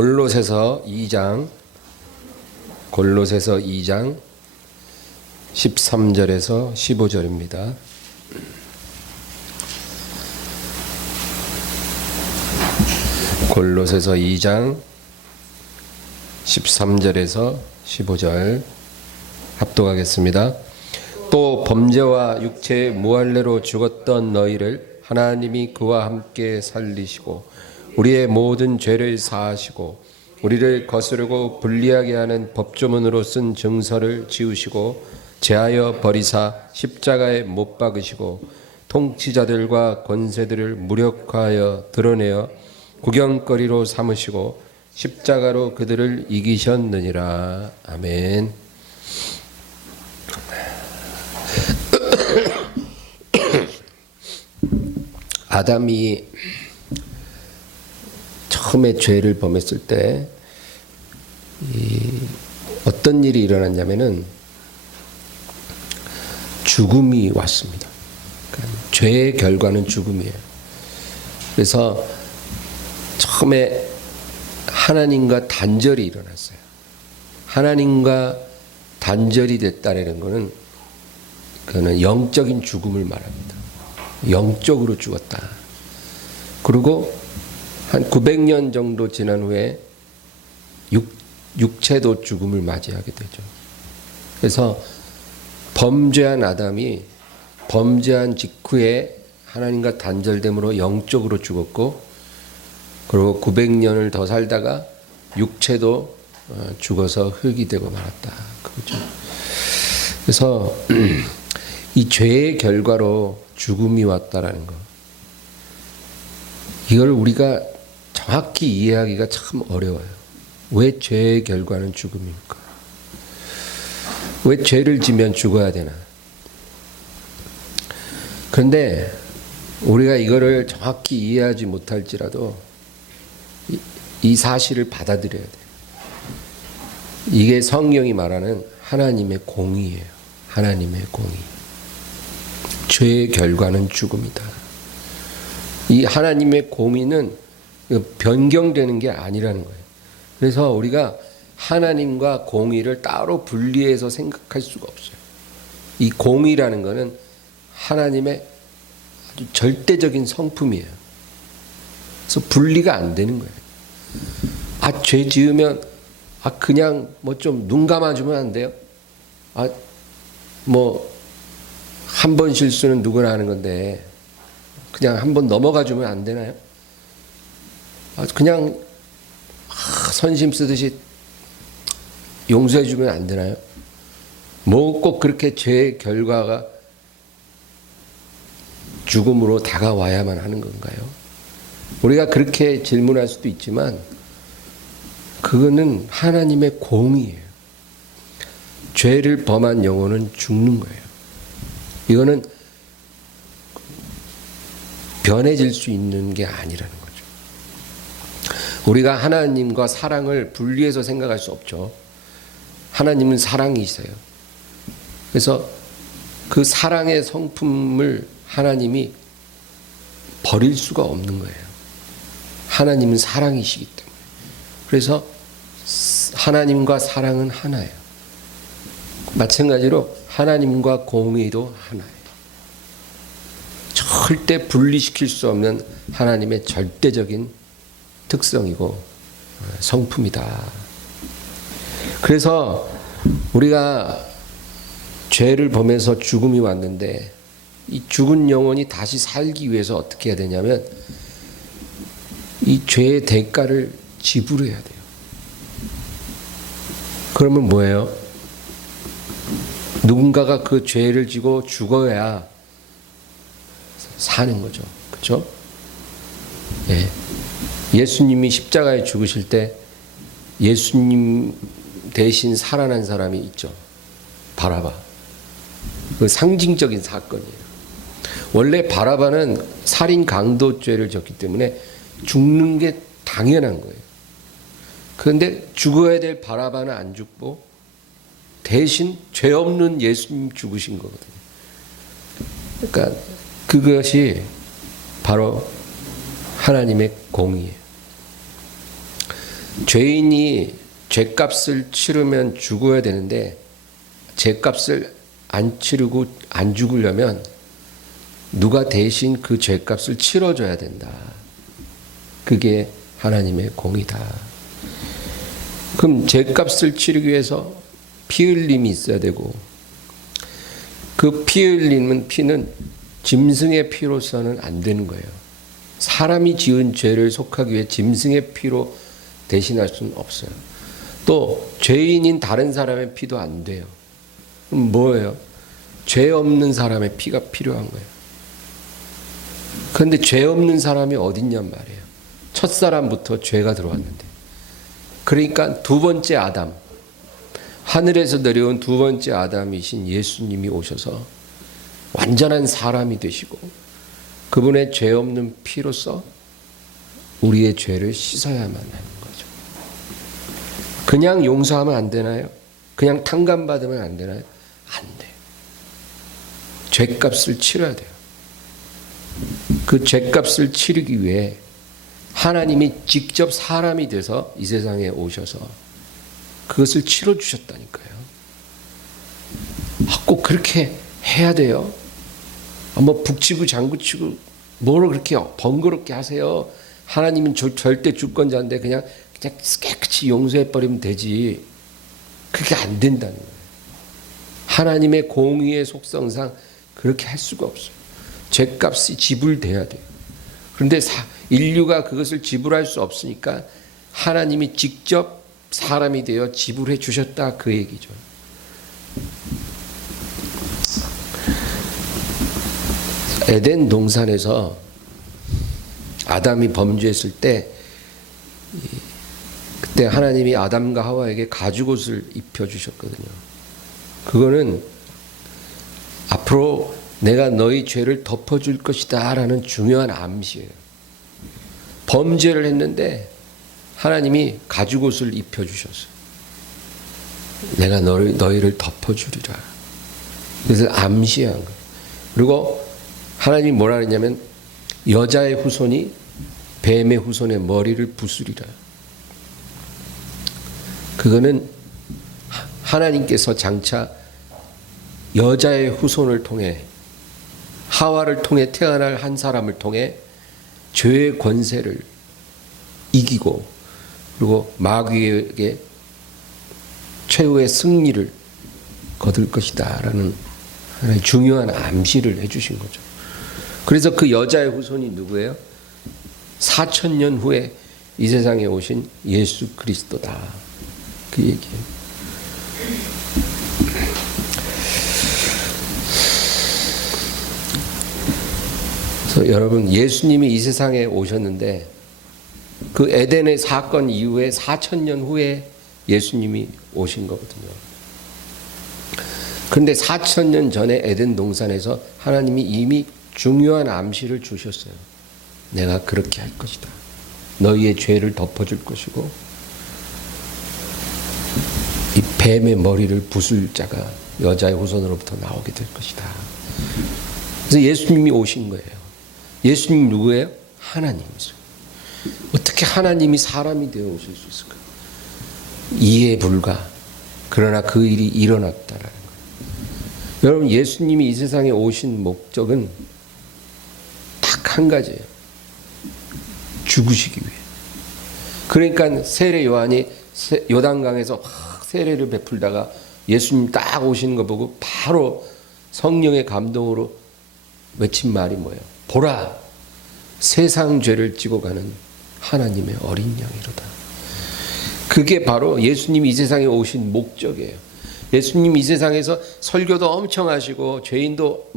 골로새서 2장 13절에서 15절입니다. 골로새서 2장 13절에서 15절 합독하겠습니다. 또 범죄와 육체의 무할례로 죽었던 너희를 하나님이 그와 함께 살리시고 우리의 모든 죄를 사하시고 우리를 거스르고 불리하게 하는 법조문으로 쓴 증서를 지우시고 제하여 버리사 십자가에 못 박으시고 통치자들과 권세들을 무력화하여 드러내어 구경거리로 삼으시고 십자가로 그들을 이기셨느니라. 아멘. 아담이 처음에 죄를 범했을 때 어떤 일이 일어났냐면은 죽음이 왔습니다. 그러니까 죄의 결과는 죽음이에요. 그래서 처음에 하나님과 단절이 일어났어요. 하나님과 단절이 됐다는 것은 그거는 영적인 죽음을 말합니다. 영적으로 죽었다. 그리고 한 900년 정도 지난 후에 육체도 죽음을 맞이하게 되죠. 그래서 범죄한 아담이 범죄한 직후에 하나님과 단절됨으로 영적으로 죽었고, 그리고 900년을 더 살다가 육체도 죽어서 흙이 되고 말았다. 그거죠. 그래서 이 죄의 결과로 죽음이 왔다라는 거, 이걸 우리가 정확히 이해하기가 참 어려워요. 왜 죄의 결과는 죽음일까? 왜 죄를 지면 죽어야 되나? 그런데 우리가 이거를 정확히 이해하지 못할지라도 이 사실을 받아들여야 돼요. 이게 성경이 말하는 하나님의 공의예요. 하나님의 공의. 죄의 결과는 죽음이다. 이 하나님의 공의는 변경되는 게 아니라는 거예요. 그래서 우리가 하나님과 공의를 따로 분리해서 생각할 수가 없어요. 이 공의라는 것은 하나님의 아주 절대적인 성품이에요. 그래서 분리가 안 되는 거예요. 죄 지으면 그냥 뭐 좀 눈 감아주면 안 돼요? 뭐 한 번 실수는 누구나 하는 건데 그냥 한번 넘어가 주면 안 되나요? 그냥 선심 쓰듯이 용서해 주면 안 되나요? 뭐 꼭 그렇게 죄의 결과가 죽음으로 다가와야만 하는 건가요? 우리가 그렇게 질문할 수도 있지만 그거는 하나님의 공의예요. 죄를 범한 영혼은 죽는 거예요. 이거는 변해질 수 있는 게 아니라는 거죠. 우리가 하나님과 사랑을 분리해서 생각할 수 없죠. 하나님은 사랑이세요. 그래서 그 사랑의 성품을 하나님이 버릴 수가 없는 거예요. 하나님은 사랑이시기 때문에. 그래서 하나님과 사랑은 하나예요. 마찬가지로 하나님과 공의도 하나예요. 절대 분리시킬 수 없는 하나님의 절대적인 특성이고 성품이다. 그래서 우리가 죄를 범해서 죽음이 왔는데 이 죽은 영혼이 다시 살기 위해서 어떻게 해야 되냐면 이 죄의 대가를 지불해야 돼요. 그러면 뭐예요? 누군가가 그 죄를 지고 죽어야 사는 거죠. 그렇죠? 예. 예수님이 십자가에 죽으실 때 예수님 대신 살아난 사람이 있죠. 바라바. 그 상징적인 사건이에요. 원래 바라바는 살인 강도죄를 졌기 때문에 죽는 게 당연한 거예요. 그런데 죽어야 될 바라바는 안 죽고 대신 죄 없는 예수님 죽으신 거거든요. 그러니까 그것이 바로 하나님의 공의예요. 죄인이 죄값을 치르면 죽어야 되는데 죄값을 안 치르고 안 죽으려면 누가 대신 그 죄값을 치러줘야 된다. 그게 하나님의 공이다. 그럼 죄값을 치르기 위해서 피 흘림이 있어야 되고, 그 피 흘리는 피는 짐승의 피로서는 안 되는 거예요. 사람이 지은 죄를 속하기 위해 짐승의 피로 대신할 수는 없어요. 또 죄인인 다른 사람의 피도 안 돼요. 그럼 뭐예요? 죄 없는 사람의 피가 필요한 거예요. 그런데 죄 없는 사람이 어딨냔 말이에요. 첫사람부터 죄가 들어왔는데. 그러니까 두 번째 아담, 하늘에서 내려온 두 번째 아담이신 예수님이 오셔서 완전한 사람이 되시고 그분의 죄 없는 피로써 우리의 죄를 씻어야만 하는 거죠. 그냥 용서하면 안 되나요? 그냥 탕감받으면 안 되나요? 안 돼요. 죄값을 치러야 돼요. 그 죄값을 치르기 위해 하나님이 직접 사람이 돼서 이 세상에 오셔서 그것을 치러주셨다니까요. 꼭 그렇게 해야 돼요? 뭐 북치고 장구치고 뭐를 그렇게 번거롭게 하세요? 하나님은 절대 주권자인데 그냥 깨끗이 용서해버리면 되지. 그게 안 된다는 거예요. 하나님의 공의의 속성상 그렇게 할 수가 없어요. 죄값이 지불돼야 돼요. 그런데 인류가 그것을 지불할 수 없으니까 하나님이 직접 사람이 되어 지불해 주셨다, 그 얘기죠. 에덴 동산에서 아담이 범죄했을 때 그때 하나님이 아담과 하와에게 가죽옷을 입혀주셨거든요. 그거는 앞으로 내가 너희 죄를 덮어줄 것이다 라는 중요한 암시예요. 범죄를 했는데 하나님이 가죽옷을 입혀주셨어요. 내가 너희를 덮어주리라. 그래서 암시한 거예요. 그리고 하나님이 뭐라 그랬냐면 여자의 후손이 뱀의 후손의 머리를 부수리라. 그거는 하나님께서 장차 여자의 후손을 통해 하와를 통해 태어날 한 사람을 통해 죄의 권세를 이기고 그리고 마귀에게 최후의 승리를 거둘 것이다 라는 하나의 중요한 암시를 해주신 거죠. 그래서 그 여자의 후손이 누구예요? 4000년 후에 이 세상에 오신 예수 그리스도다, 그 얘기예요. 그래서 여러분, 예수님이 이 세상에 오셨는데 그 에덴의 사건 이후에 4000년 후에 예수님이 오신 거거든요. 그런데 4000년 전에 에덴 동산에서 하나님이 이미 중요한 암시를 주셨어요. 내가 그렇게 할 것이다. 너희의 죄를 덮어줄 것이고 이 뱀의 머리를 부술 자가 여자의 후손으로부터 나오게 될 것이다. 그래서 예수님이 오신 거예요. 예수님 누구예요? 하나님이죠. 어떻게 하나님이 사람이 되어 오실 수 있을까? 이해 불가. 그러나 그 일이 일어났다라는 거예요. 여러분, 예수님이 이 세상에 오신 목적은 딱 한 가지예요. 죽으시기 위해. 그러니까 세례 요한이 요단강에서 세례를 베풀다가 예수님 딱 오시는 거 보고 바로 성령의 감동으로 외친 말이 뭐예요? 보라, 세상 죄를 지고 가는 하나님의 어린 양이로다. 그게 바로 예수님이 이 세상에 오신 목적이에요. 예수님이 이 세상에서 설교도 엄청 하시고 죄인도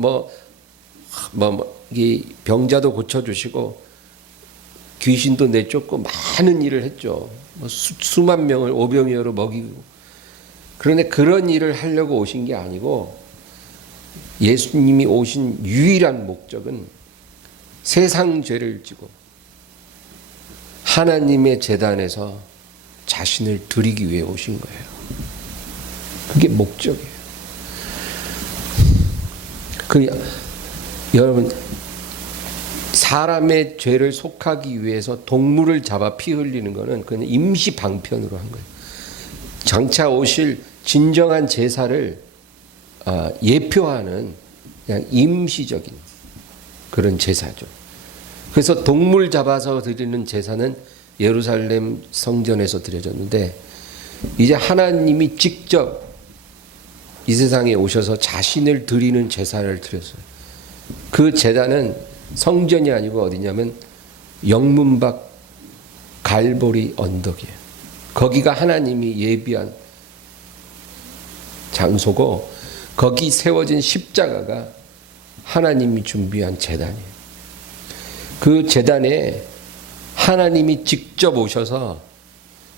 이 병자도 고쳐주시고 귀신도 내쫓고 많은 일을 했죠. 수만 명을 오병이어로 먹이고. 그런데 그런 일을 하려고 오신 게 아니고 예수님이 오신 유일한 목적은 세상 죄를 지고 하나님의 제단에서 자신을 드리기 위해 오신 거예요. 그게 목적이에요. 여러분, 사람의 죄를 속하기 위해서 동물을 잡아 피 흘리는 것은 그냥 임시 방편으로 한 거예요. 장차 오실 진정한 제사를 예표하는 그냥 임시적인 그런 제사죠. 그래서 동물 잡아서 드리는 제사는 예루살렘 성전에서 드려졌는데, 이제 하나님이 직접 이 세상에 오셔서 자신을 드리는 제사를 드렸어요. 그 제단은 성전이 아니고 어디냐면 영문 밖 갈보리 언덕이에요. 거기가 하나님이 예비한 장소고, 거기 세워진 십자가가 하나님이 준비한 제단이에요. 그 제단에 하나님이 직접 오셔서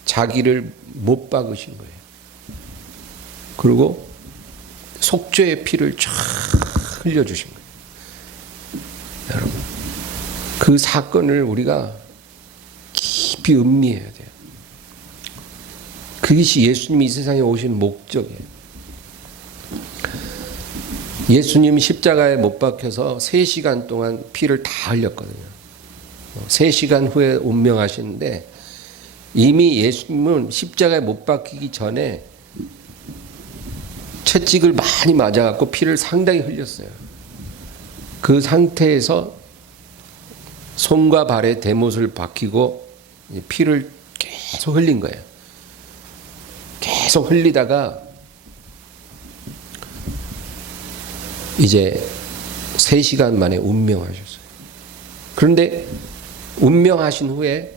자기를 못 박으신 거예요. 그리고 속죄의 피를 쫙 흘려주신 거예요. 여러분, 그 사건을 우리가 깊이 음미해야 돼요. 그것이 예수님이 이 세상에 오신 목적이에요. 예수님 십자가에 못 박혀서 3시간 동안 피를 다 흘렸거든요. 3시간 후에 운명하시는데, 이미 예수님은 십자가에 못 박히기 전에 채찍을 많이 맞아갖고 피를 상당히 흘렸어요. 그 상태에서 손과 발에 대못을 박히고 피를 계속 흘린 거예요. 계속 흘리다가 이제 3시간 만에 운명하셨어요. 그런데 운명하신 후에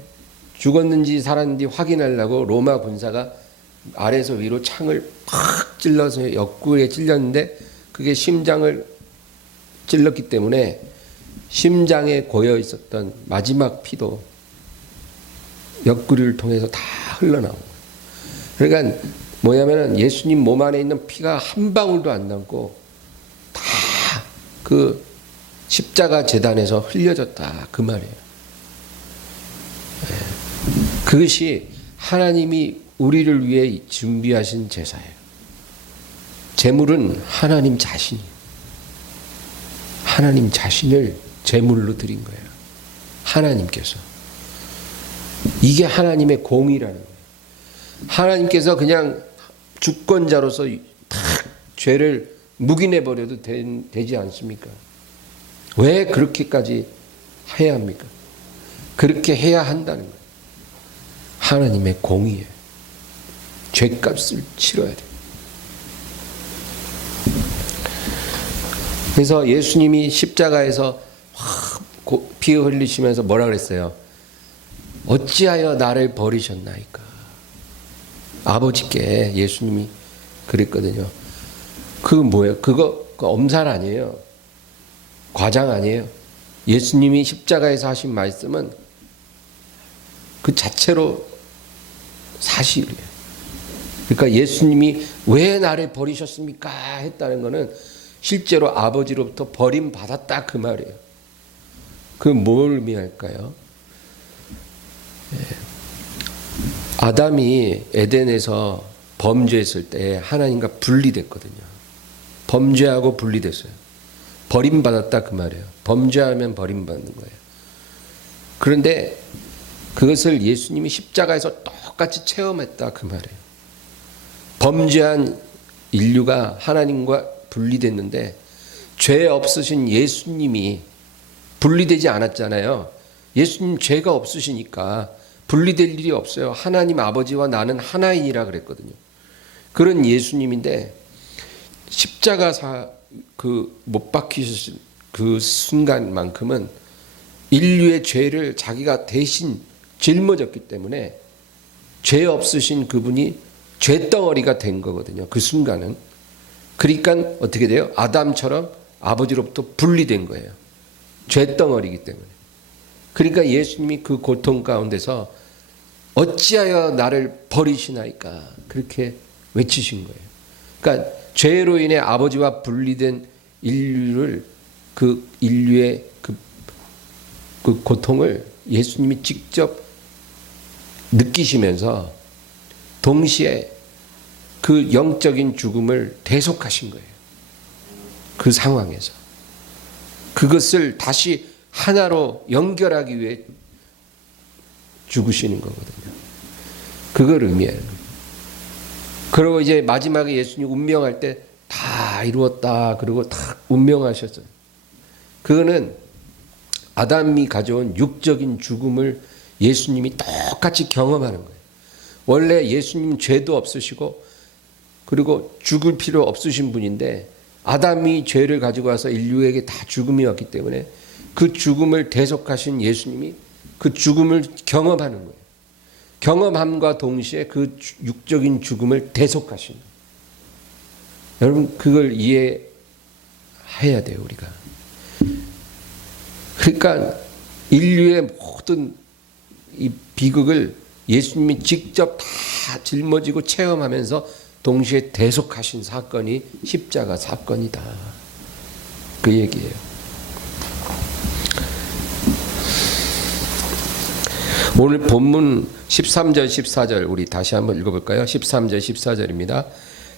죽었는지 살았는지 확인하려고 로마 군사가 아래에서 위로 창을 팍 찔러서 옆구리에 찔렸는데, 그게 심장을 찔렀기 때문에 심장에 고여 있었던 마지막 피도 옆구리를 통해서 다 흘러나온 거예요. 그러니까 뭐냐면은 예수님 몸 안에 있는 피가 한 방울도 안 남고 다 그 십자가 제단에서 흘려졌다, 그 말이에요. 그것이 하나님이 우리를 위해 준비하신 제사예요. 제물은 하나님 자신이에요. 하나님 자신을 제물로 드린 거예요. 하나님께서. 이게 하나님의 공의라는 거예요. 하나님께서 그냥 주권자로서 탁 죄를 묵인해버려도 되지 않습니까? 왜 그렇게까지 해야 합니까? 그렇게 해야 한다는 거예요. 하나님의 공의예요. 죄값을 치러야 돼요. 그래서 예수님이 십자가에서 피 흘리시면서 뭐라 그랬어요? 어찌하여 나를 버리셨나이까? 아버지께 예수님이 그랬거든요. 그거 뭐예요? 그거 엄살 아니에요. 과장 아니에요. 예수님이 십자가에서 하신 말씀은 그 자체로 사실이에요. 그러니까 예수님이 왜 나를 버리셨습니까? 했다는 것은 실제로 아버지로부터 버림받았다, 그 말이에요. 그 뭘 의미할까요? 아담이 에덴에서 범죄했을 때 하나님과 분리됐거든요. 범죄하고 분리됐어요. 버림받았다, 그 말이에요. 범죄하면 버림받는 거예요. 그런데 그것을 예수님이 십자가에서 똑같이 체험했다, 그 말이에요. 범죄한 인류가 하나님과 분리됐는데 죄 없으신 예수님이 분리되지 않았잖아요. 예수님 죄가 없으시니까 분리될 일이 없어요. 하나님 아버지와 나는 하나이니라 그랬거든요. 그런 예수님인데 십자가 못 박히신 그 순간만큼은 인류의 죄를 자기가 대신 짊어졌기 때문에 죄 없으신 그분이 죄덩어리가 된 거거든요. 그 순간은. 그러니까 어떻게 돼요? 아담처럼 아버지로부터 분리된 거예요. 죄덩어리이기 때문에. 그러니까 예수님이 그 고통 가운데서 어찌하여 나를 버리시나이까 그렇게 외치신 거예요. 그러니까 죄로 인해 아버지와 분리된 인류를, 그 인류의 그 고통을 예수님이 직접 느끼시면서 동시에 그 영적인 죽음을 대속하신 거예요. 그 상황에서. 그것을 다시 하나로 연결하기 위해 죽으시는 거거든요. 그걸 의미해요. 그리고 이제 마지막에 예수님 운명할 때 다 이루었다 그러고 다 운명하셨어요. 그거는 아담이 가져온 육적인 죽음을 예수님이 똑같이 경험하는 거예요. 원래 예수님은 죄도 없으시고 그리고 죽을 필요 없으신 분인데 아담이 죄를 가지고 와서 인류에게 다 죽음이 왔기 때문에 그 죽음을 대속하신 예수님이 그 죽음을 경험하는 거예요. 경험함과 동시에 그 육적인 죽음을 대속하신 거예요. 여러분 그걸 이해해야 돼요, 우리가. 그러니까 인류의 모든 이 비극을 예수님이 직접 다 짊어지고 체험하면서 동시에 대속하신 사건이 십자가 사건이다. 그 얘기예요. 오늘 본문 13절 14절 우리 다시 한번 읽어볼까요? 13절 14절입니다.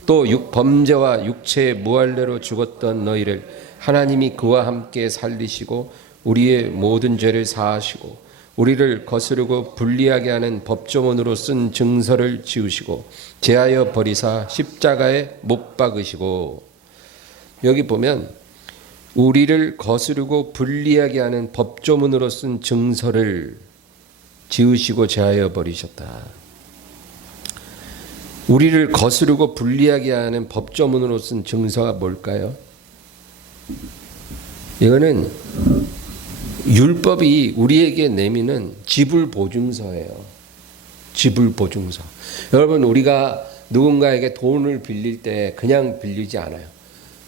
또 범죄와 육체의 무할례로 죽었던 너희를 하나님이 그와 함께 살리시고 우리의 모든 죄를 사하시고 우리를 거스르고 불리하게 하는 법조문으로 쓴 증서를 지우시고 제하여 버리사 십자가에 못 박으시고. 여기 보면 우리를 거스르고 불리하게 하는 법조문으로 쓴 증서를 지우시고 제하여 버리셨다. 우리를 거스르고 불리하게 하는 법조문으로 쓴 증서가 뭘까요? 이거는 율법이 우리에게 내미는 지불보증서예요. 지불보증서. 여러분 우리가 누군가에게 돈을 빌릴 때 그냥 빌리지 않아요.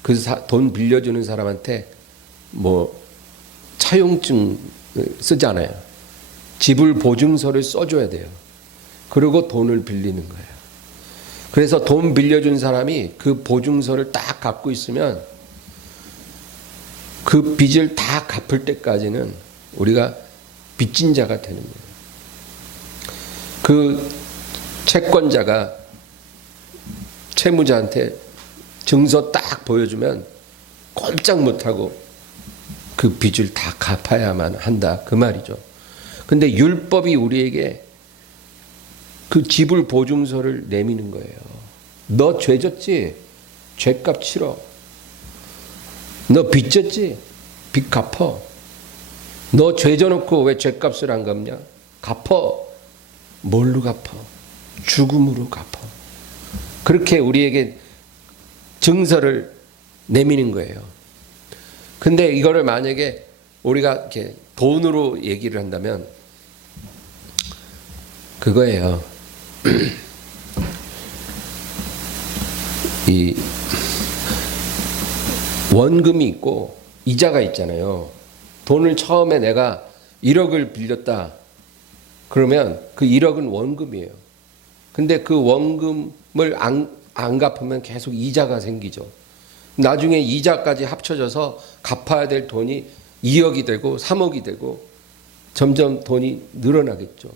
그 돈 빌려주는 사람한테 뭐 차용증 쓰잖아요. 지불보증서를 써줘야 돼요. 그리고 돈을 빌리는 거예요. 그래서 돈 빌려준 사람이 그 보증서를 딱 갖고 있으면 그 빚을 다 갚을 때까지는 우리가 빚진 자가 되는 거예요. 그 채권자가 채무자한테 증서 딱 보여주면 꼼짝 못하고 그 빚을 다 갚아야만 한다 그 말이죠. 근데 율법이 우리에게 그 지불 보증서를 내미는 거예요. 너 죄 졌지? 죄값 치러. 너 빚 졌지? 빚 갚어. 너 죄 져놓고 왜 죄값을 안 갚냐? 갚어. 뭘로 갚어? 죽음으로 갚어. 그렇게 우리에게 증서를 내미는 거예요. 근데 이거를 만약에 우리가 이렇게 돈으로 얘기를 한다면 그거예요. 이 원금이 있고 이자가 있잖아요. 돈을 처음에 내가 1억을 빌렸다. 그러면 그 1억은 원금이에요. 근데 그 원금을 안 갚으면 계속 이자가 생기죠. 나중에 이자까지 합쳐져서 갚아야 될 돈이 2억이 되고 3억이 되고 점점 돈이 늘어나겠죠.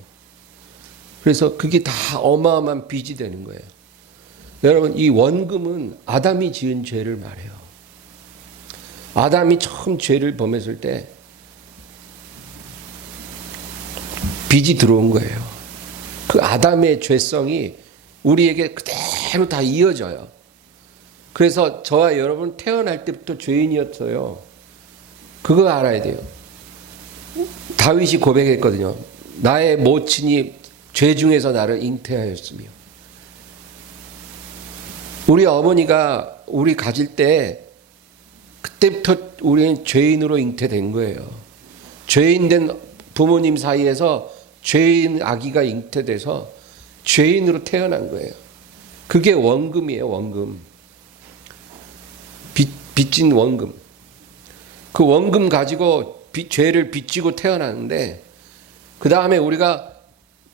그래서 그게 다 어마어마한 빚이 되는 거예요. 여러분 이 원금은 아담이 지은 죄를 말해요. 아담이 처음 죄를 범했을 때 빚이 들어온 거예요. 그 아담의 죄성이 우리에게 그대로 다 이어져요. 그래서 저와 여러분 태어날 때부터 죄인이었어요. 그거 알아야 돼요. 다윗이 고백했거든요. 나의 모친이 죄 중에서 나를 잉태하였으며. 우리 어머니가 우리 가질 때 그때부터 우리는 죄인으로 잉태된 거예요. 죄인 된 부모님 사이에서 죄인 아기가 잉태돼서 죄인으로 태어난 거예요. 그게 원금이에요. 원금. 빚진 원금. 그 원금 가지고 죄를 빚지고 태어났는데 그 다음에 우리가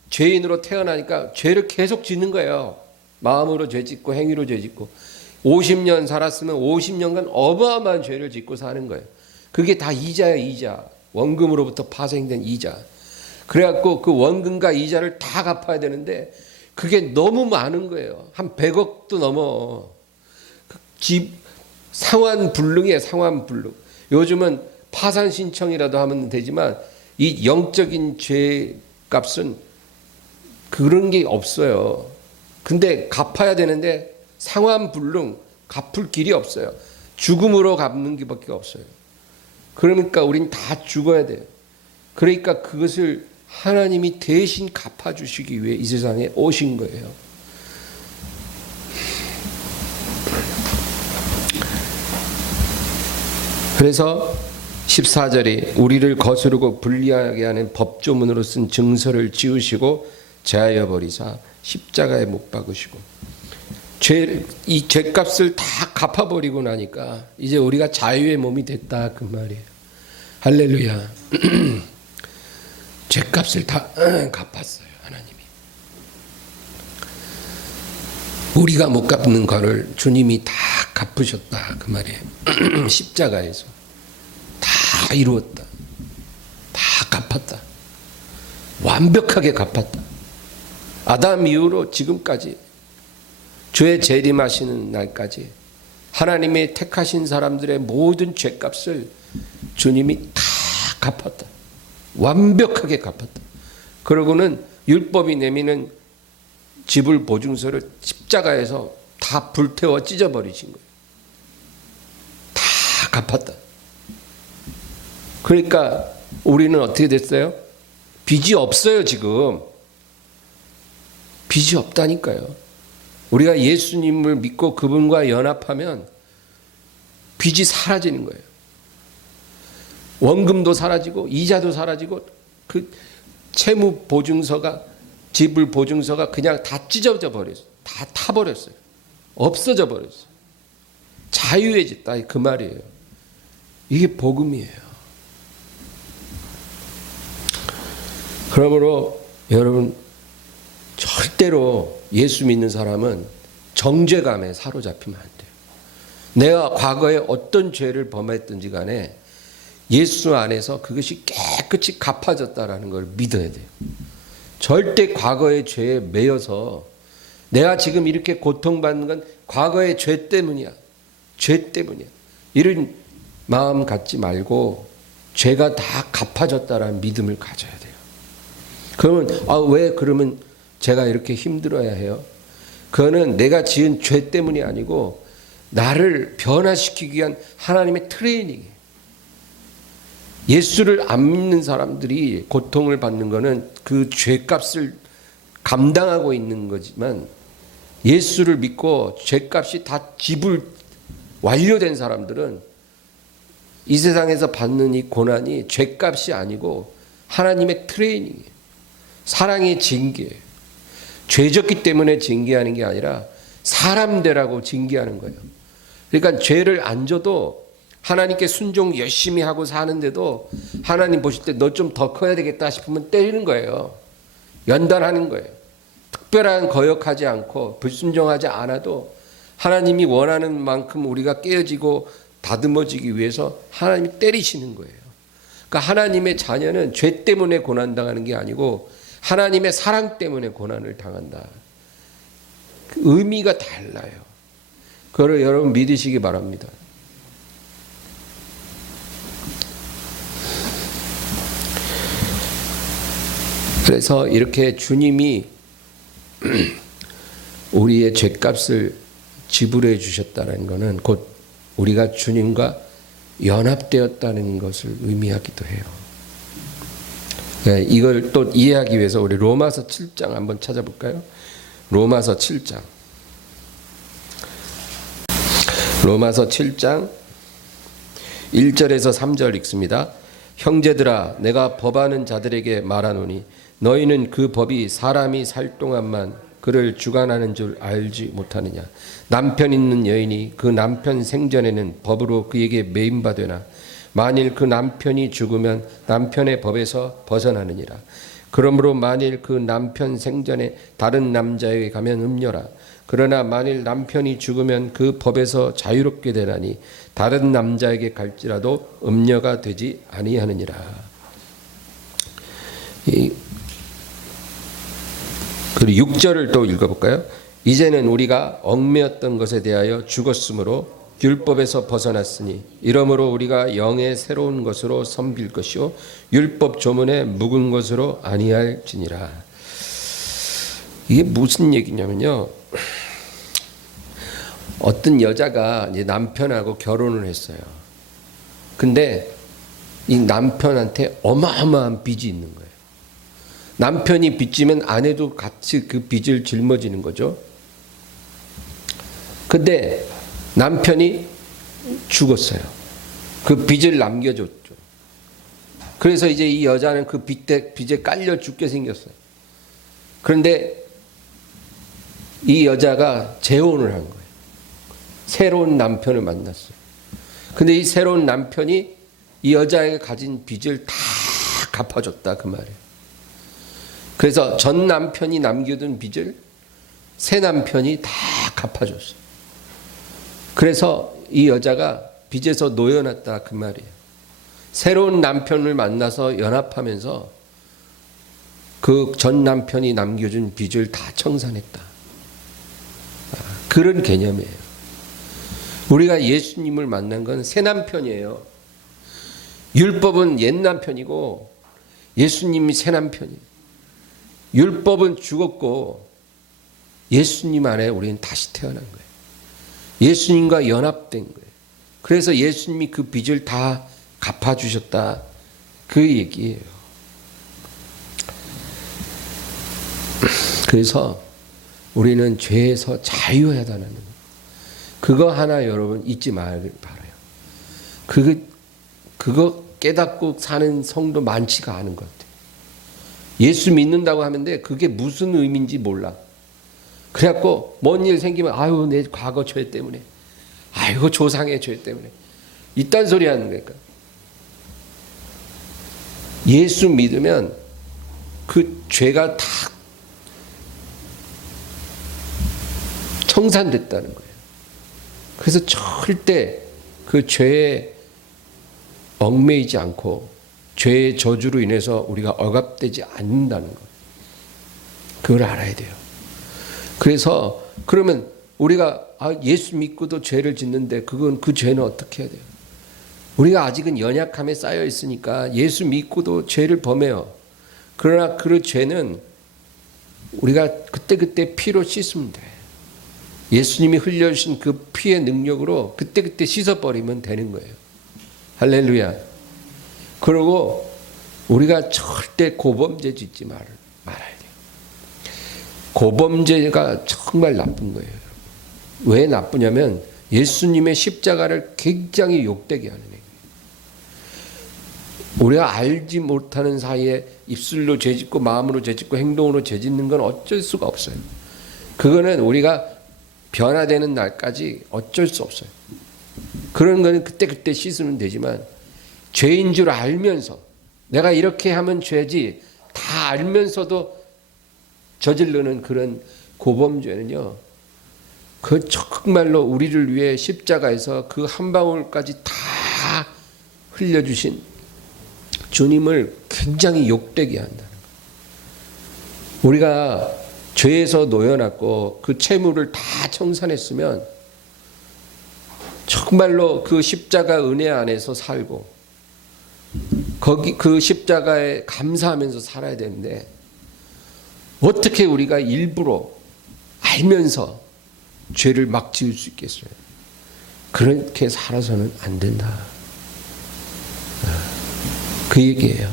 죄인으로 태어나니까 죄를 계속 짓는 거예요. 마음으로 죄 짓고 행위로 죄 짓고 50년 살았으면 50년간 어마어마한 죄를 짓고 사는 거예요. 그게 다 이자예요. 이자. 원금으로부터 파생된 이자. 그래갖고 그 원금과 이자를 다 갚아야 되는데 그게 너무 많은 거예요. 한 100억도 넘어. 집 상환불능이에요. 상환불능. 요즘은 파산 신청이라도 하면 되지만 이 영적인 죄 값은 그런 게 없어요. 근데 갚아야 되는데 상환불능 갚을 길이 없어요. 죽음으로 갚는 게밖에 없어요. 그러니까 우린 다 죽어야 돼요. 그러니까 그것을 하나님이 대신 갚아주시기 위해 이 세상에 오신 거예요. 그래서 14절에 우리를 거스르고 불리하게 하는 법조문으로 쓴 증서를 지우시고 제하여 버리사 십자가에 못 박으시고 이 죄값을 다 갚아버리고 나니까 이제 우리가 자유의 몸이 됐다 그 말이에요. 할렐루야. 죄값을 다 갚았어요 하나님이. 우리가 못 갚는 거를 주님이 다 갚으셨다 그 말이에요. 십자가에서 다 이루었다. 다 갚았다. 완벽하게 갚았다. 아담 이후로 지금까지 주의 재림하시는 날까지 하나님의 택하신 사람들의 모든 죄값을 주님이 다 갚았다. 완벽하게 갚았다. 그러고는 율법이 내미는 지불 보증서를 십자가에서 다 불태워 찢어버리신 거예요. 다 갚았다. 그러니까 우리는 어떻게 됐어요? 빚이 없어요 지금. 빚이 없다니까요. 우리가 예수님을 믿고 그분과 연합하면 빚이 사라지는 거예요. 원금도 사라지고 이자도 사라지고 그 채무 보증서가 지불 보증서가 그냥 다 찢어져 버렸어요. 다 타버렸어요. 없어져 버렸어요. 자유해졌다 그 말이에요. 이게 복음이에요. 그러므로 여러분 절대로 예수 믿는 사람은 정죄감에 사로잡히면 안 돼요. 내가 과거에 어떤 죄를 범했든지 간에 예수 안에서 그것이 깨끗이 갚아졌다라는 걸 믿어야 돼요. 절대 과거의 죄에 매여서 내가 지금 이렇게 고통받는 건 과거의 죄 때문이야. 죄 때문이야. 이런 마음 갖지 말고 죄가 다 갚아졌다라는 믿음을 가져야 돼요. 그러면 왜 그러면 제가 이렇게 힘들어야 해요? 그거는 내가 지은 죄 때문이 아니고 나를 변화시키기 위한 하나님의 트레이닝이에요. 예수를 안 믿는 사람들이 고통을 받는 것은 그 죄값을 감당하고 있는 거지만 예수를 믿고 죄값이 다 지불 완료된 사람들은 이 세상에서 받는 이 고난이 죄값이 아니고 하나님의 트레이닝이에요. 사랑의 징계예요. 죄졌기 때문에 징계하는 게 아니라 사람 되라고 징계하는 거예요. 그러니까 죄를 안 져도 하나님께 순종 열심히 하고 사는데도 하나님 보실 때 너 좀 더 커야 되겠다 싶으면 때리는 거예요. 연단하는 거예요. 특별한 거역하지 않고 불순종하지 않아도 하나님이 원하는 만큼 우리가 깨어지고 다듬어지기 위해서 하나님이 때리시는 거예요. 그러니까 하나님의 자녀는 죄 때문에 고난당하는 게 아니고 하나님의 사랑 때문에 고난을 당한다. 그 의미가 달라요. 그걸 여러분 믿으시기 바랍니다. 그래서 이렇게 주님이 우리의 죄값을 지불해 주셨다는 것은 곧 우리가 주님과 연합되었다는 것을 의미하기도 해요. 네, 이걸 또 이해하기 위해서 우리 로마서 7장 한번 찾아볼까요? 로마서 7장. 로마서 7장 1절에서 3절 읽습니다. 형제들아 내가 법하는 자들에게 말하노니 너희는 그 법이 사람이 살 동안만 그를 주관하는 줄 알지 못하느냐. 남편 있는 여인이 그 남편 생전에는 법으로 그에게 매임받으나 만일 그 남편이 죽으면 남편의 법에서 벗어나느니라. 그러므로 만일 그 남편 생전에 다른 남자에게 가면 음녀라. 그러나 만일 남편이 죽으면 그 법에서 자유롭게 되나니 다른 남자에게 갈지라도 음녀가 되지 아니하느니라. 그리고 6절을 또 읽어볼까요? 이제는 우리가 얽매였던 것에 대하여 죽었으므로 율법에서 벗어났으니 이러므로 우리가 영의 새로운 것으로 섬길 것이요 율법 조문의 묵은 것으로 아니할지니라. 이게 무슨 얘기냐면요. 어떤 여자가 이제 남편하고 결혼을 했어요. 근데 이 남편한테 어마어마한 빚이 있는 거예요. 남편이 빚지면 아내도 같이 그 빚을 짊어지는 거죠. 근데 남편이 죽었어요. 그 빚을 남겨줬죠. 그래서 이제 이 여자는 그 빚에 깔려 죽게 생겼어요. 그런데 이 여자가 재혼을 한 거예요. 새로운 남편을 만났어요. 근데 이 새로운 남편이 이 여자에게 가진 빚을 다 갚아줬다 그 말이에요. 그래서 전 남편이 남겨둔 빚을 새 남편이 다 갚아줬어요. 그래서 이 여자가 빚에서 놓여놨다 그 말이에요. 새로운 남편을 만나서 연합하면서 그 전 남편이 남겨준 빚을 다 청산했다. 그런 개념이에요. 우리가 예수님을 만난 건 새 남편이에요. 율법은 옛 남편이고 예수님이 새 남편이에요. 율법은 죽었고 예수님 안에 우리는 다시 태어난 거예요. 예수님과 연합된 거예요. 그래서 예수님이 그 빚을 다 갚아주셨다. 그 얘기예요. 그래서 우리는 죄에서 자유하다는 거. 그거 하나 여러분 잊지 말길 바라요. 그거 깨닫고 사는 성도 많지가 않은 것 같아요. 예수 믿는다고 하는데 그게 무슨 의미인지 몰라. 그래갖고 뭔 일 생기면 아유 내 과거 죄 때문에 아이고 조상의 죄 때문에 이딴 소리 하는 거니까. 예수 믿으면 그 죄가 다 청산됐다는 거예요. 그래서 절대 그 죄에 얽매이지 않고 죄의 저주로 인해서 우리가 억압되지 않는다는 것. 그걸 알아야 돼요. 그래서 그러면 우리가 예수 믿고도 죄를 짓는데 그 죄는 어떻게 해야 돼요? 우리가 아직은 연약함에 쌓여 있으니까 예수 믿고도 죄를 범해요. 그러나 그 죄는 우리가 그때그때 피로 씻으면 돼. 예수님이 흘려주신 그 피의 능력으로 그때그때 씻어버리면 되는 거예요. 할렐루야. 그리고 우리가 절대 고범죄 짓지 말아야 돼요. 고범죄가 정말 나쁜 거예요. 왜 나쁘냐면 예수님의 십자가를 굉장히 욕되게 하는 얘기예요. 우리가 알지 못하는 사이에 입술로 죄짓고 마음으로 죄짓고 행동으로 죄짓는 건 어쩔 수가 없어요. 그거는 우리가 변화되는 날까지 어쩔 수 없어요. 그런 거는 그때그때 씻으면 되지만 죄인 줄 알면서 내가 이렇게 하면 죄지 다 알면서도 저지르는 그런 고범죄는요. 그 정말로 우리를 위해 십자가에서 그 한 방울까지 다 흘려주신 주님을 굉장히 욕되게 한다는 거예요. 우리가 죄에서 놓여놨고 그 채무를 다 청산했으면 정말로 그 십자가 은혜 안에서 살고 거기 그 십자가에 감사하면서 살아야 되는데 어떻게 우리가 일부러 알면서 죄를 막 지을 수 있겠어요? 그렇게 살아서는 안 된다. 그 얘기예요.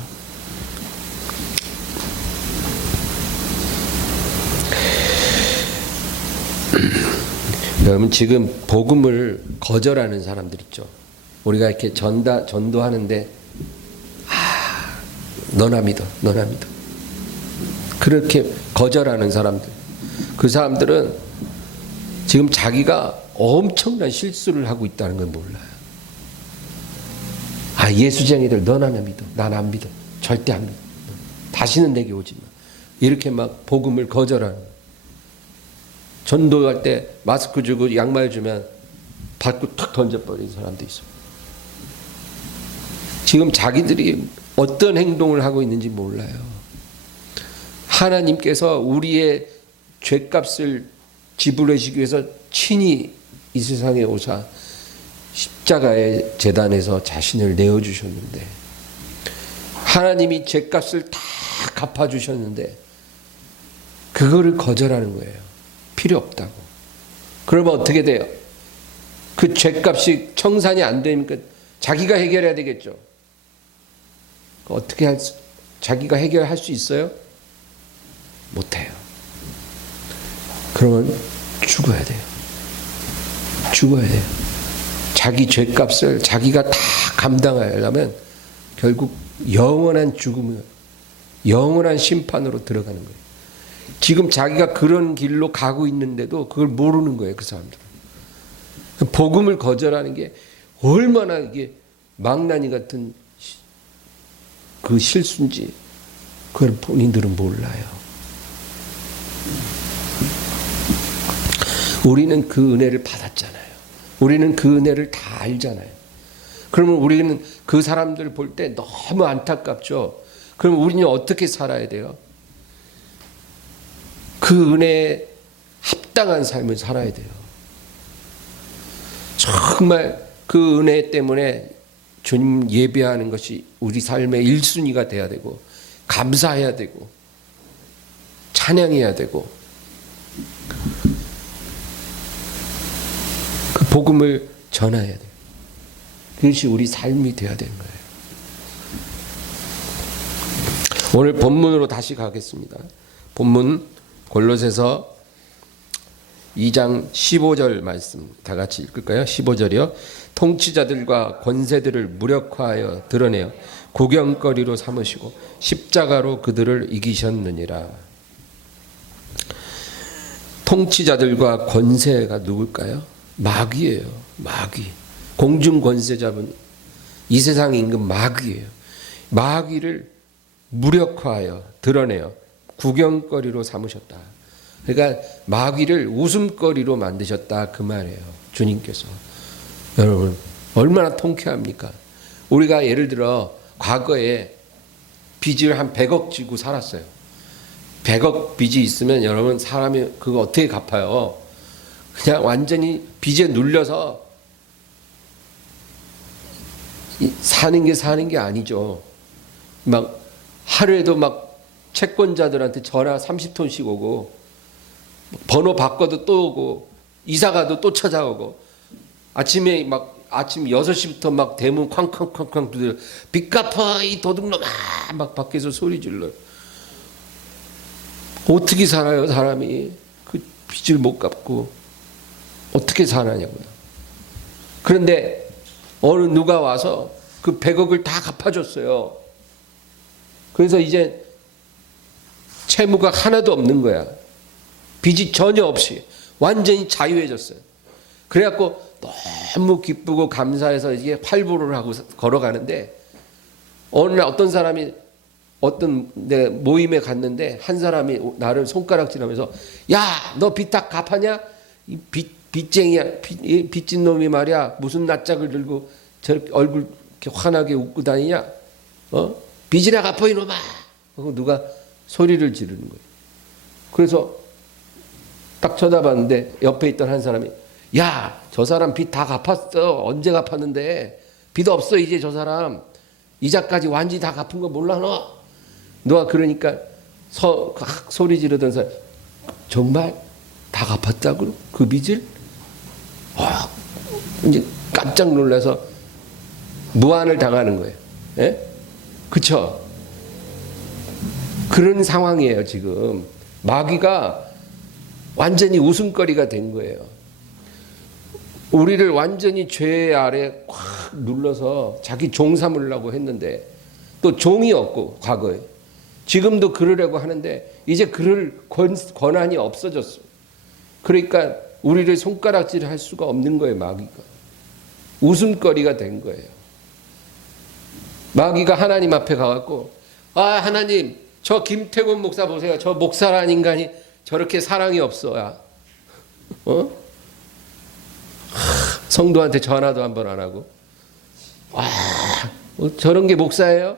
여러분 지금 복음을 거절하는 사람들 있죠. 우리가 이렇게 전도하는데 너나 믿어. 그렇게 거절하는 사람들. 그 사람들은 지금 자기가 엄청난 실수를 하고 있다는 걸 몰라요. 예수쟁이들 너나 믿어. 난 안 믿어. 절대 안 믿어. 다시는 내게 오지 마. 이렇게 막 복음을 거절하는. 전도할 때 마스크 주고 양말 주면 받고 탁 던져버리는 사람도 있어요. 지금 자기들이 어떤 행동을 하고 있는지 몰라요. 하나님께서 우리의 죄값을 지불하시기 위해서 친히 이 세상에 오사 십자가의 제단에서 자신을 내어주셨는데, 하나님이 죄값을 다 갚아주셨는데 그거를 거절하는 거예요. 필요 없다고. 그러면 어떻게 돼요? 그 죄값이 청산이 안 되니까 자기가 해결해야 되겠죠. 어떻게 자기가 해결할 수 있어요? 못해요. 그러면 죽어야 돼요. 죽어야 돼요. 자기 죄값을 자기가 다 감당하려면 결국 영원한 죽음을, 영원한 심판으로 들어가는 거예요. 지금 자기가 그런 길로 가고 있는데도 그걸 모르는 거예요, 그 사람들은. 복음을 거절하는 게 얼마나 이게 망나니 같은 그 실수인지 그걸 본인들은 몰라요. 우리는 그 은혜를 받았잖아요. 우리는 그 은혜를 다 알잖아요. 그러면 우리는 그 사람들 볼 때 너무 안타깝죠. 그럼 우리는 어떻게 살아야 돼요? 그 은혜에 합당한 삶을 살아야 돼요. 정말 그 은혜 때문에 주님 예배하는 것이 우리 삶의 1순위가 돼야 되고, 감사해야 되고, 찬양해야 되고, 그 복음을 전해야 돼요. 그것이 우리 삶이 되어야 되는 거예요. 오늘 본문으로 다시 가겠습니다. 본문 골로새서 2장 15절 말씀 다 같이 읽을까요? 15절이요. 통치자들과 권세들을 무력화하여 드러내어 구경거리로 삼으시고 십자가로 그들을 이기셨느니라. 통치자들과 권세가 누굴까요? 마귀예요. 마귀. 공중 권세 잡은 이 세상 임금 마귀예요. 마귀를 무력화하여 드러내어 구경거리로 삼으셨다. 그러니까 마귀를 웃음거리로 만드셨다 그 말이에요. 주님께서. 여러분 얼마나 통쾌합니까? 우리가 예를 들어 과거에 빚을 한 100억 지고 살았어요. 100억 빚이 있으면 여러분 사람이 그거 어떻게 갚아요? 그냥 완전히 빚에 눌려서 사는 게 아니죠. 막 하루에도 막 채권자들한테 전화 30톤씩 오고, 번호 바꿔도 또 오고, 이사가도 또 찾아오고, 아침에 막 아침 6시부터 막 대문 쾅쾅쾅쾅 두드려 빚 갚아 이 도둑놈아 막 밖에서 소리 질러요. 어떻게 살아요 사람이? 그 빚을 못 갚고 어떻게 사느냐고요. 그런데 어느 누가 와서 그 100억을 다 갚아줬어요. 그래서 이제 채무가 하나도 없는 거야. 빚이 전혀 없이 완전히 자유해졌어요. 그래갖고 너무 기쁘고 감사해서 이게 활보를 하고 걸어가는데, 어느 날 어떤 사람이 어떤 내 모임에 갔는데 한 사람이 나를 손가락질하면서 야, 너 빚 다 갚았냐? 이 빚쟁이야, 빚진 놈이 말이야 무슨 낯짝을 들고 저렇게 얼굴 이렇게 환하게 웃고 다니냐? 빚이나 갚아 이놈아. 하고 누가 소리를 지르는 거예요. 그래서 딱 쳐다봤는데 옆에 있던 한 사람이 야, 저 사람 빚 다 갚았어. 언제 갚았는데? 빚 없어 이제 저 사람. 이자까지 완전히 다 갚은 거 몰라 너? 너가 그러니까 소리 지르던 사람 정말 다 갚았다고? 그 빚을? 이제 깜짝 놀라서 무안을 당하는 거예요. 예? 그쵸? 그런 상황이에요 지금. 마귀가 완전히 웃음거리가 된 거예요. 우리를 완전히 죄 아래 확 눌러서 자기 종 삼으려고 했는데, 또 종이 없고 과거에 지금도 그러려고 하는데 이제 그럴 권한이 없어졌어요. 그러니까 우리를 손가락질할 수가 없는 거예요. 마귀가 웃음거리가 된 거예요. 마귀가 하나님 앞에 가갖고 하나님 저 김태곤 목사 보세요. 저 목사라는 인간이 저렇게 사랑이 없어야 성도한테 전화도 한 번 안 하고, 저런 게 목사예요?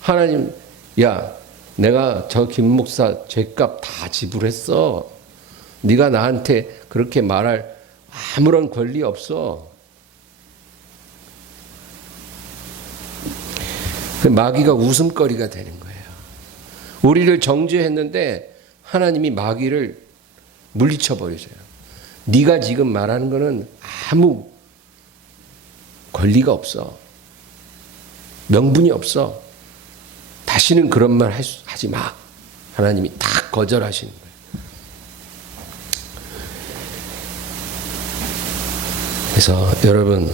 하나님, 야, 내가 저 김 목사 죄값 다 지불했어. 네가 나한테 그렇게 말할 아무런 권리 없어. 마귀가 웃음거리가 되는 거예요. 우리를 정죄했는데 하나님이 마귀를 물리쳐 버리세요. 네가 지금 말하는 거는 아무 권리가 없어. 명분이 없어. 다시는 그런 말 하지 마. 하나님이 다 거절하시는 거예요. 그래서 여러분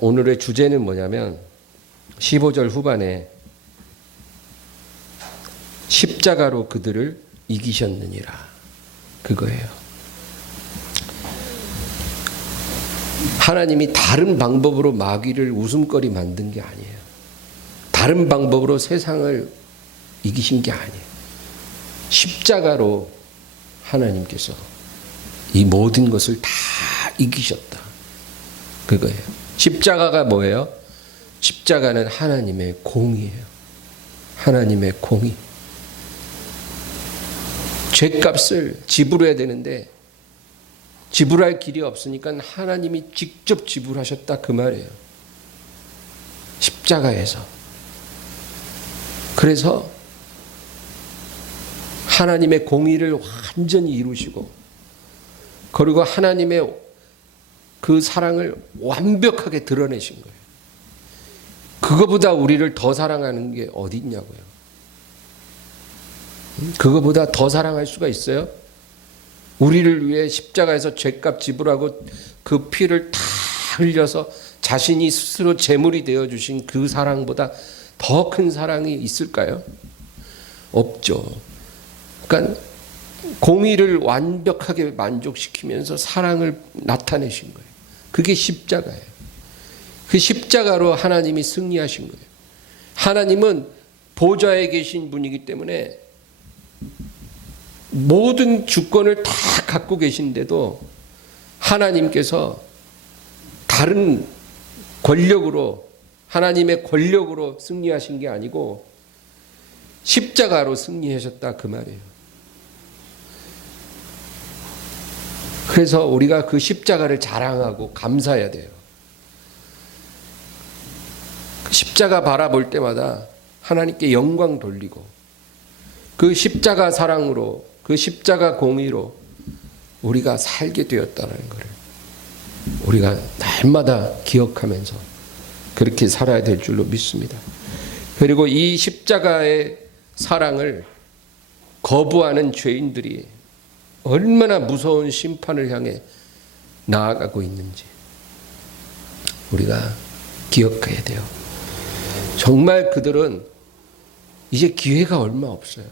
오늘의 주제는 뭐냐면 15절 후반에 십자가로 그들을 이기셨느니라, 그거예요. 하나님이 다른 방법으로 마귀를 웃음거리 만든 게 아니에요. 다른 방법으로 세상을 이기신 게 아니에요. 십자가로 하나님께서 이 모든 것을 다 이기셨다, 그거예요. 십자가가 뭐예요? 십자가는 하나님의 공이에요. 하나님의 공의. 죗값을 지불해야 되는데 지불할 길이 없으니까 하나님이 직접 지불하셨다, 그 말이에요. 십자가에서. 그래서 하나님의 공의를 완전히 이루시고, 그리고 하나님의 그 사랑을 완벽하게 드러내신 거예요. 그거보다 우리를 더 사랑하는 게 어디 있냐고요. 그거보다 더 사랑할 수가 있어요? 우리를 위해 십자가에서 죗값 지불하고 그 피를 다 흘려서 자신이 스스로 제물이 되어주신 그 사랑보다 더 큰 사랑이 있을까요? 없죠. 그러니까 공의를 완벽하게 만족시키면서 사랑을 나타내신 거예요. 그게 십자가예요. 그 십자가로 하나님이 승리하신 거예요. 하나님은 보좌에 계신 분이기 때문에 모든 주권을 다 갖고 계신데도 하나님께서 다른 권력으로, 하나님의 권력으로 승리하신 게 아니고 십자가로 승리하셨다, 그 말이에요. 그래서 우리가 그 십자가를 자랑하고 감사해야 돼요. 십자가 바라볼 때마다 하나님께 영광 돌리고, 그 십자가 사랑으로, 그 십자가 공의로 우리가 살게 되었다는 것을 우리가 날마다 기억하면서 그렇게 살아야 될 줄로 믿습니다. 그리고 이 십자가의 사랑을 거부하는 죄인들이 얼마나 무서운 심판을 향해 나아가고 있는지 우리가 기억해야 돼요. 정말 그들은 이제 기회가 얼마 없어요.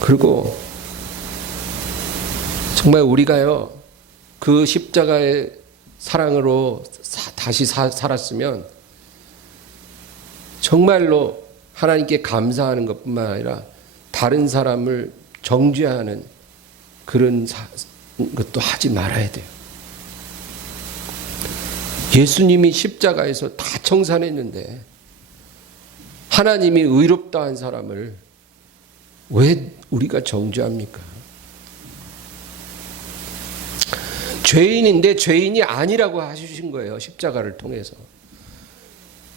그리고 정말 우리가요, 그 십자가의 사랑으로 다시 살았으면 정말로 하나님께 감사하는 것뿐만 아니라 다른 사람을 정죄하는 그런 것도 하지 말아야 돼요. 예수님이 십자가에서 다 청산했는데 하나님이 의롭다 한 사람을 왜 우리가 정죄합니까? 죄인인데 죄인이 아니라고 하신 거예요. 십자가를 통해서.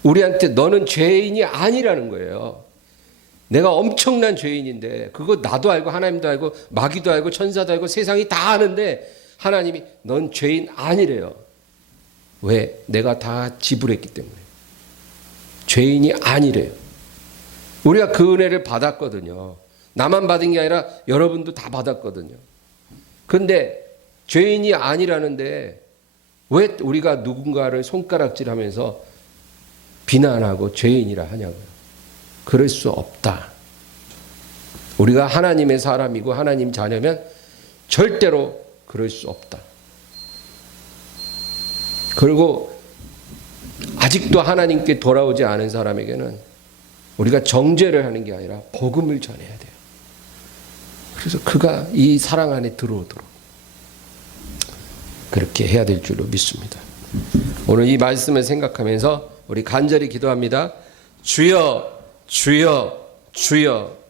우리한테 너는 죄인이 아니라는 거예요. 내가 엄청난 죄인인데 그거 나도 알고 하나님도 알고 마귀도 알고 천사도 알고 세상이 다 아는데 하나님이 넌 죄인 아니래요. 왜? 내가 다 지불했기 때문에. 죄인이 아니래요. 우리가 그 은혜를 받았거든요. 나만 받은 게 아니라 여러분도 다 받았거든요. 그런데 죄인이 아니라는데 왜 우리가 누군가를 손가락질하면서 비난하고 죄인이라 하냐고요. 그럴 수 없다. 우리가 하나님의 사람이고 하나님 자녀면 절대로 그럴 수 없다. 그리고 아직도 하나님께 돌아오지 않은 사람에게는 우리가 정죄를 하는 게 아니라 복음을 전해야 돼요. 그래서 그가 이 사랑 안에 들어오도록 그렇게 해야 될 줄로 믿습니다. 오늘 이 말씀을 생각하면서 우리 간절히 기도합니다. 주여, 주여, 주여.